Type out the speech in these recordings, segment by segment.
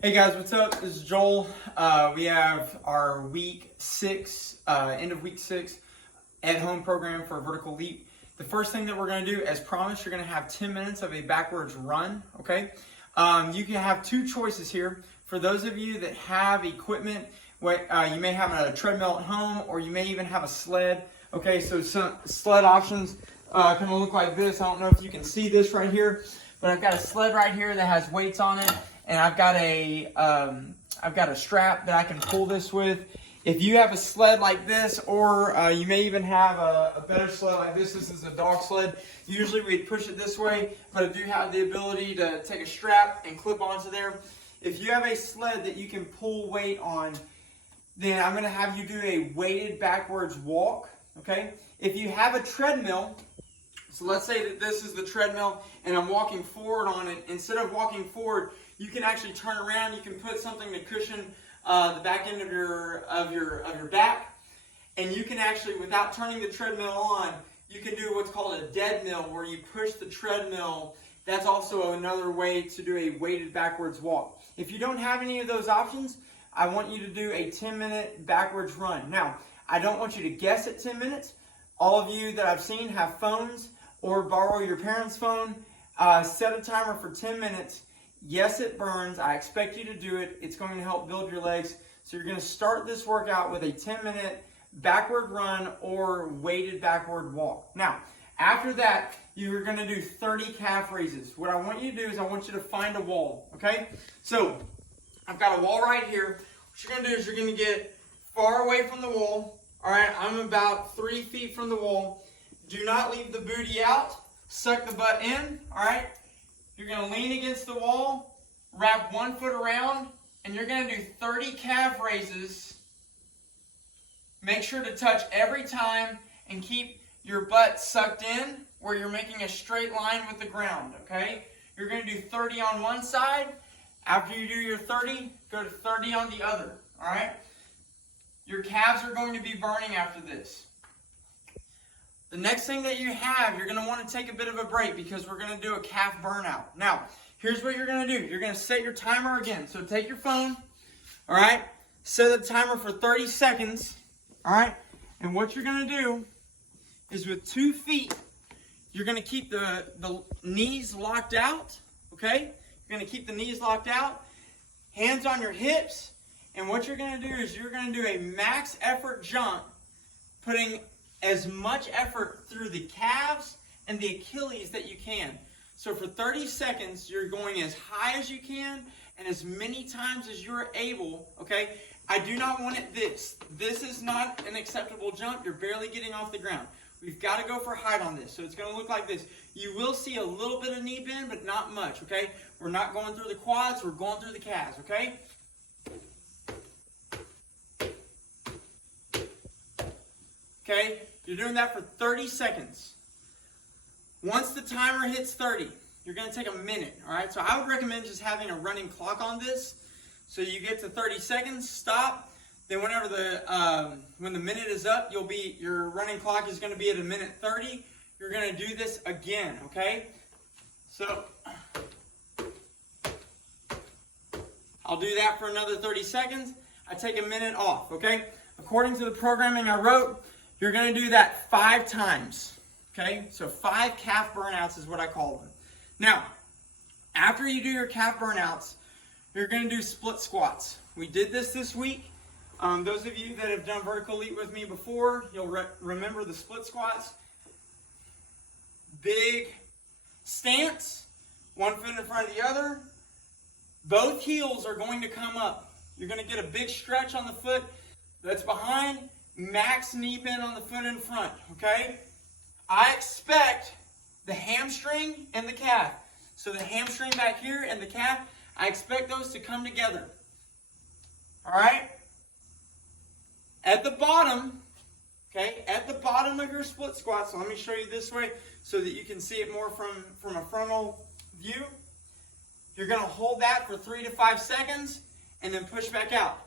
Hey guys, what's up? This is Joel. We have our week 6, end of week 6 at-home program for Vertical Leap. The first thing that we're going to do, as promised, you're going to have 10 minutes of a backwards run, okay? You can have two choices here. For those of you that have equipment, you may have a treadmill at home, or you may even have a sled. Okay, so some sled options kind of look like this. I don't know if you can see this right here, but I've got a sled right here that has weights on it. And I've got a strap that I can pull this with. If you have a sled like this, or you may even have a better sled like this. This is a dog sled. Usually we'd push it this way, but I do have the ability to take a strap and clip onto there. If you have a sled that you can pull weight on, then I'm going to have you do a weighted backwards walk. Okay. If you have a treadmill, so let's say that this is the treadmill and I'm walking forward on it. Instead of walking forward, you can actually turn around. You can put something to cushion the back end of your back, and you can actually, without turning the treadmill on, you can do what's called a dead mill, where you push the treadmill. That's also another way to do a weighted backwards walk. If you don't have any of those options, I want you to do a 10-minute backwards run. Now, I don't want you to guess at 10 minutes. All of you that I've seen have phones, or borrow your parents' phone. Set a timer for 10 minutes. Yes, it burns. I expect you to do it. It's going to help build your legs. So you're going to start this workout with a 10-minute backward run or weighted backward walk. Now, after that, you're going to do 30 calf raises. What I want you to do is I want you to find a wall, okay? So I've got a wall right here. What you're going to do is you're going to get far away from the wall. All right, I'm about 3 feet from the wall. Do not leave the booty out. Suck the butt in, all right? You're going to lean against the wall, wrap 1 foot around, and you're going to do 30 calf raises. Make sure to touch every time and keep your butt sucked in where you're making a straight line with the ground, okay? You're going to do 30 on one side. After you do your 30, go to 30 on the other, all right? Your calves are going to be burning after this. The next thing that you have, you're going to want to take a bit of a break because we're going to do a calf burnout. Now, here's what you're going to do. You're going to set your timer again. So take your phone, all right? Set the timer for 30 seconds, all right? And what you're going to do is with 2 feet, you're going to keep the knees locked out, okay? You're going to keep the knees locked out, hands on your hips. And what you're going to do is you're going to do a max effort jump, putting as much effort through the calves and the Achilles that you can. So for 30 seconds, you're going as high as you can and as many times as you're able, okay? I do not want it this. This is not an acceptable jump. You're barely getting off the ground. We've got to go for height on this. So it's going to look like this. You will see a little bit of knee bend, but not much, okay? We're not going through the quads. We're going through the calves, okay? Okay, you're doing that for 30 seconds. Once the timer hits 30, you're going to take a minute, all right? So I would recommend just having a running clock on this. So you get to 30 seconds, stop. Then whenever when the minute is up, your running clock is going to be at a minute 30. You're going to do this again, okay? So I'll do that for another 30 seconds. I take a minute off, okay? According to the programming I wrote, you're going to do that 5 times, okay? So 5 calf burnouts is what I call them. Now, after you do your calf burnouts, you're going to do split squats. We did this week. Those of you that have done Vertical Leap with me before, you'll remember the split squats. Big stance, 1 foot in front of the other. Both heels are going to come up. You're going to get a big stretch on the foot that's behind. Max knee bend on the foot in front, okay? I expect the hamstring and the calf. So the hamstring back here and the calf, I expect those to come together. All right? At the bottom, okay, at the bottom of your split squat, so let me show you this way so that you can see it more from a frontal view. You're going to hold that for 3 to 5 seconds and then push back out.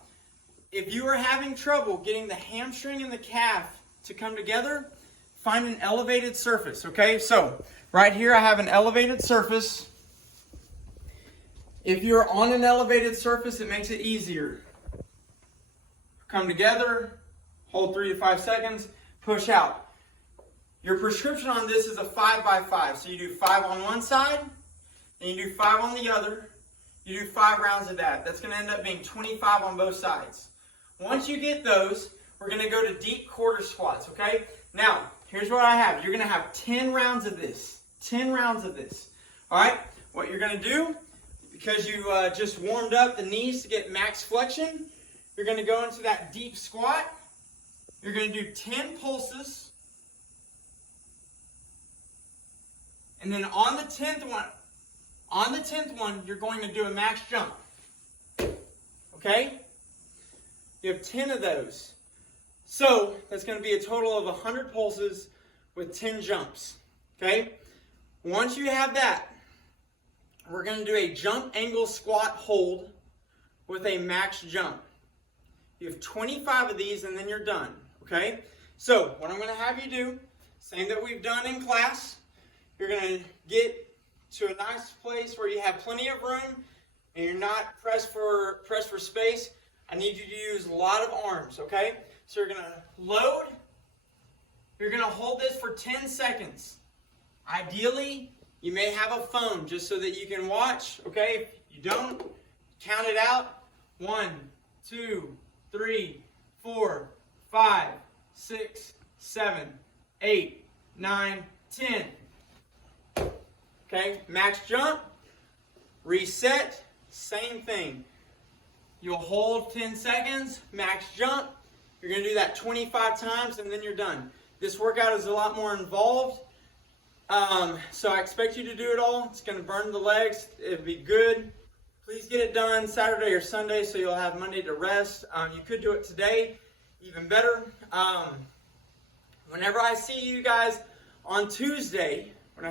If you are having trouble getting the hamstring and the calf to come together, find an elevated surface, okay? So right here I have an elevated surface. If you're on an elevated surface, it makes it easier. Come together, hold 3 to 5 seconds, push out. Your prescription on this is a 5x5. So you do 5 on one side, then you do 5 on the other. You do 5 rounds of that. That's going to end up being 25 on both sides. Once you get those, we're going to go to deep quarter squats, okay? Now, here's what I have. You're going to have 10 rounds of this. 10 rounds of this. All right? What you're going to do, because you just warmed up the knees to get max flexion, you're going to go into that deep squat. You're going to do 10 pulses. And then on the 10th one, you're going to do a max jump. Okay? You have 10 of those. So, that's going to be a total of 100 pulses with 10 jumps. Okay? Once you have that, we're going to do a jump angle squat hold with a max jump. You have 25 of these and then you're done. Okay? So, what I'm going to have you do, same that we've done in class, you're going to get to a nice place where you have plenty of room and you're not pressed for space. I need you to use a lot of arms, okay? So you're going to load. You're going to hold this for 10 seconds. Ideally, you may have a phone just so that you can watch, okay? If you don't, count it out. 1, 2, 3, 4, 5, 6, 7, 8, 9, 10. Okay, max jump, reset, same thing. You'll hold 10 seconds, max jump. You're going to do that 25 times and then you're done. This workout is a lot more involved, so I expect you to do it all. It's going to burn the legs. It'll be good. Please get it done Saturday or Sunday so you'll have Monday to rest. You could do it today, even better. Whenever I see you guys on Tuesday, I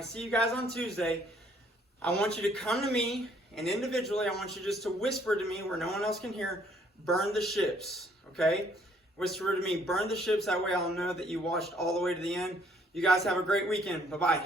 want you to come to me, and individually, I want you just to whisper to me where no one else can hear, burn the ships, okay? Whisper to me, burn the ships, that way I'll know that you watched all the way to the end. You guys have a great weekend. Bye-bye.